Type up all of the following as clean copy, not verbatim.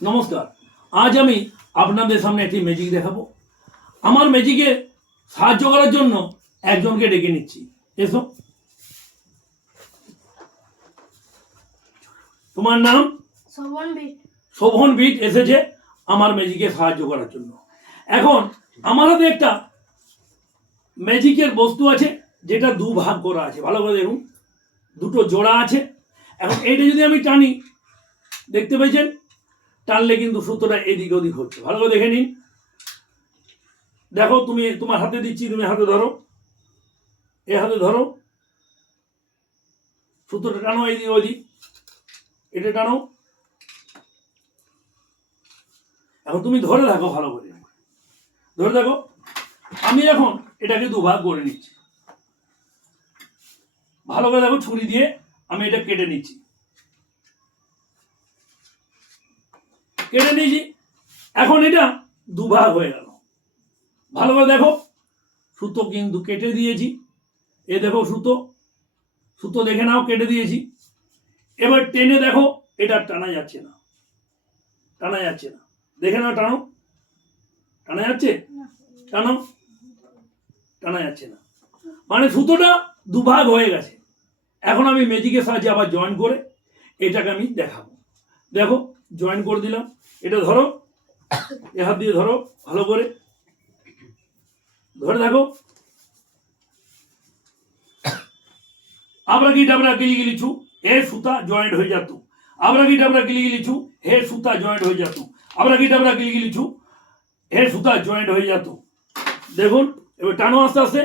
নমস্কার। আজ আমি আপনাদের সামনে একটি ম্যাজিক দেখাবো। আমার ম্যাজিকে সাহায্য করার জন্য একজনকে ডেকে নিচ্ছি। এসো। তোমার নাম? শোভন বিট। শোভন বিট এসেছে আমার ম্যাজিকে সাহায্য করার জন্য। এখন আমার হাতে একটা ম্যাজিকের বস্তু আছে, যেটা দুভাগ করা আছে। ভালো করে দেখুন, দুটো জোড়া আছে। এখন এইটা যদি আমি টানি, দেখতে পেয়েছেন, টানলে কিন্তু সুতোটা এদিক ওদিক হচ্ছে। ভালো করে দেখে নিন। দেখো, তুমি তোমার হাতে দিচ্ছি, তুমি হাতে ধরো, এ হাতে ধরো, সুতোটা টানো এদিক ওদিক, এটা টানো। এখন তুমি ধরে থাকো, ভালো করে ধরে থাকো। আমি এখন এটাকে দুভাগ করে নিচ্ছি। ভালো করে দেখো, ছুরি দিয়ে আমি এটা কেটে নিচ্ছি। কেটে নিয়েছি। এখন এটা দুভাগ হয়ে গেল। ভালো করে দেখো, সুতো কিন্তু কেটে দিয়েছি। এ দেখো সুতো, সুতো দেখে নাও, কেটে দিয়েছি। এবার টেনে দেখো, এটা টানা যাচ্ছে না, টানা যাচ্ছে না। দেখে নাও, টানো, টানা যাচ্ছে, টানো, টানা যাচ্ছে না। মানে সুতোটা দুভাগ হয়ে গেছে। এখন আমি ম্যাজিকের সাহায্যে আবার জয়েন করে এটাকে আমি দেখাবো। দেখো, জয়েন করে দিলাম। এটা ধরো, এ হাত দিয়ে ধরো, ভালো করে ধরে দেখো। আবরা কি ডাবরা গিলি গিলি ছু, হে সুতা জয়েন্ট হয়ে যাতো। আবরা কি ডাবরা গিলি গিলি ছু, হে সুতা জয়েন্ট হয়ে যেত। আবরা কি ডাবরা গিলি গিলি ছু, হে সুতা জয়েন্ট হয়ে যেত। দেখুন, এবার টানো আস্তে আস্তে।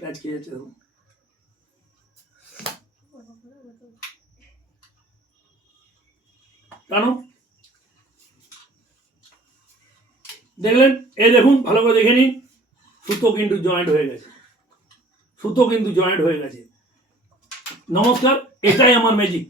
প্যাচ খেয়ে যাচ্ছে, দেখুন। টানো, দেখলেন? এই দেখুন, ভালো করে দেখে নিন, সুতো কিন্তু জয়েন্ট হয়ে গেছে, সুতো কিন্তু জয়েন্ট হয়ে গেছে। নমস্কার, এটাই আমার ম্যাজিক।